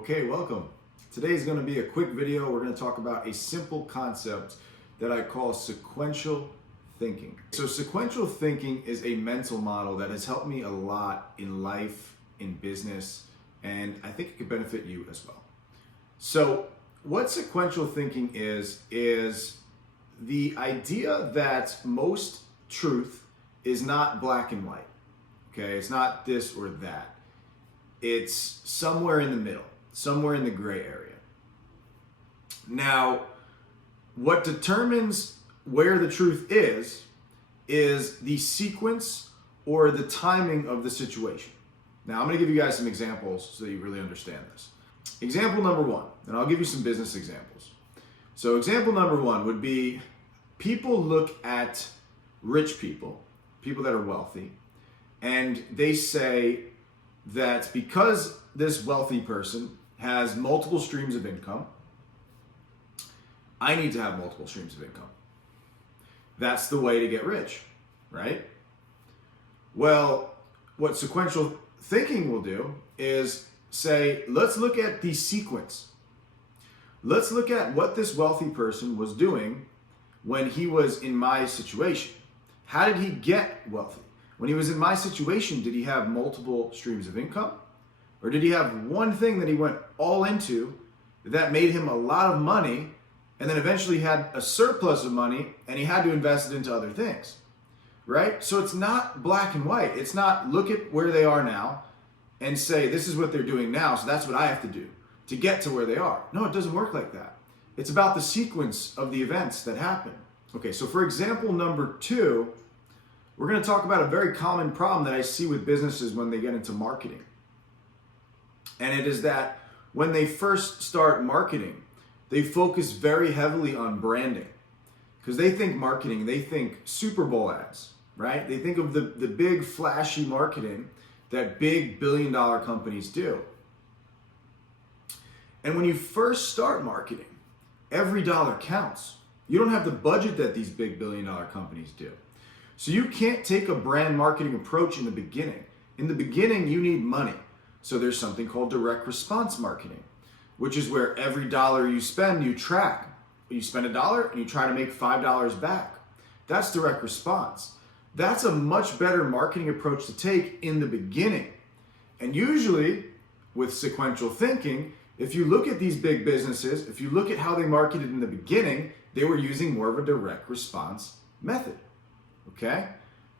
Okay, welcome. Today is going to be a quick video. We're going to talk about a simple concept that I call sequential thinking. So sequential thinking is a mental model that has helped me a lot in life, in business, and I think it could benefit you as well. So what sequential thinking is the idea that most truth is not black and white. Okay, it's not this or that. It's somewhere in the middle, somewhere in the gray area. Now, what determines where the truth is the sequence or the timing of the situation. Now, I'm going to give you guys some examples so that you really understand this. Example number one, and I'll give you some business examples. So example number one would be people look at rich people that are wealthy, and they say that because this wealthy person has multiple streams of income, I need to have multiple streams of income. That's the way to get rich, right? Well, what sequential thinking will do is say, let's look at the sequence. Let's look at what this wealthy person was doing when he was in my situation. How did he get wealthy? When he was in my situation, did he have multiple streams of income? Or did he have one thing that he went all into that made him a lot of money and then eventually had a surplus of money and he had to invest it into other things, right? So it's not black and white. It's not look at where they are now and say, this is what they're doing now, so that's what I have to do to get to where they are. No, it doesn't work like that. It's about the sequence of the events that happen. Okay, so for example number two, we're going to talk about a very common problem that I see with businesses when they get into marketing. And it is that when they first start marketing, they focus very heavily on branding. Because they think marketing, they think Super Bowl ads, right? They think of the big flashy marketing that big billion-dollar companies do. And when you first start marketing, every dollar counts. You don't have the budget that these big billion-dollar companies do. So you can't take a brand marketing approach in the beginning. In the beginning, you need money. So there's something called direct response marketing, which is where every dollar you spend, you track. You spend $1 and you try to make $5 back. That's direct response. That's a much better marketing approach to take in the beginning. And usually with sequential thinking, if you look at these big businesses, if you look at how they marketed in the beginning, they were using more of a direct response method. Okay?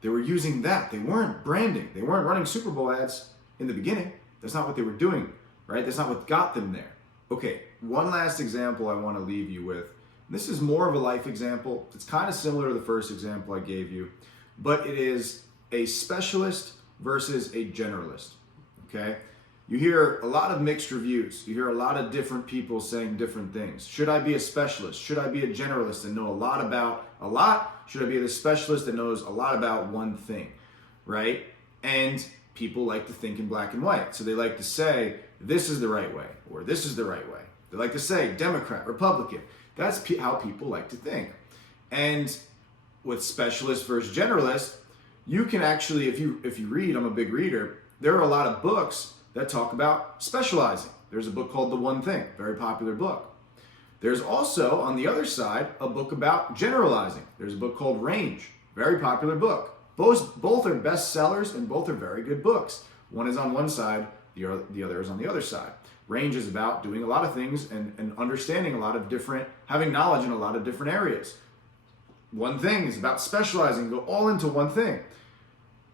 They were using that. They weren't branding. They weren't running Super Bowl ads in the beginning. That's not what they were doing, right? That's not what got them there. Okay, one last example I want to leave you with. This is more of a life example. It's kind of similar to the first example I gave you, but it is a specialist versus a generalist, okay? You hear a lot of mixed reviews. You hear a lot of different people saying different things. Should I be a specialist? Should I be a generalist and know a lot about a lot? Should I be the specialist that knows a lot about one thing, right? And people like to think in black and white. So they like to say, this is the right way, or this is the right way. They like to say Democrat, Republican. That's how people like to think. And with specialist versus generalist, you can actually, if you read, I'm a big reader, there are a lot of books that talk about specializing. There's a book called The One Thing, very popular book. There's also, on the other side, a book about generalizing. There's a book called Range, very popular book. Both are bestsellers and both are very good books. One is on one side, the other is on the other side. Range is about doing a lot of things and understanding a lot of different, having knowledge in a lot of different areas. One Thing is about specializing, go all into one thing.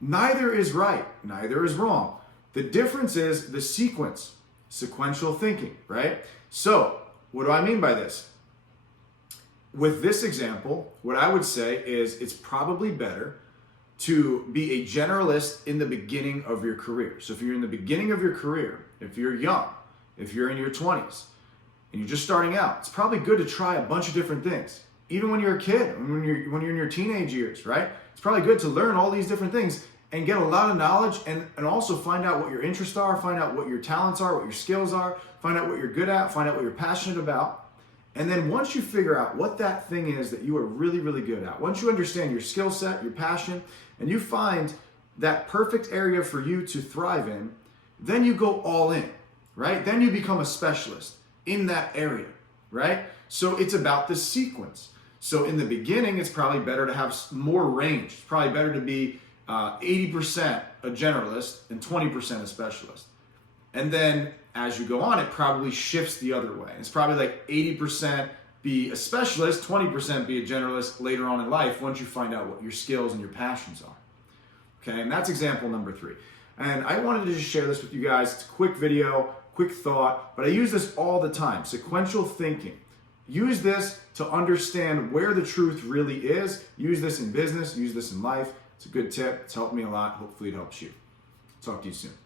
Neither is right, neither is wrong. The difference is the sequence, sequential thinking, right? So, what do I mean by this? With this example, what I would say is it's probably better to be a generalist in the beginning of your career. So if you're in the beginning of your career, if you're young, if you're in your 20s, and you're just starting out, it's probably good to try a bunch of different things. Even when you're a kid, when you're in your teenage years, right? It's probably good to learn all these different things and get a lot of knowledge and also find out what your interests are, find out what your talents are, what your skills are, find out what you're good at, find out what you're passionate about. And then once you figure out what that thing is that you are really, really good at, once you understand your skill set, your passion, and you find that perfect area for you to thrive in, then you go all in. right? Then you become a specialist in that area, right? So it's about the sequence. So in the beginning, it's probably better to have more range. It's probably better to be 80% a generalist and 20% a specialist. And then as you go on, it probably shifts the other way. It's probably like 80% be a specialist, 20% be a generalist later on in life once you find out what your skills and your passions are. Okay, and that's example number 3. And I wanted to just share this with you guys. It's a quick video, quick thought, but I use this all the time. Sequential thinking. Use this to understand where the truth really is. Use this in business, use this in life. It's a good tip. It's helped me a lot. Hopefully it helps you. Talk to you soon.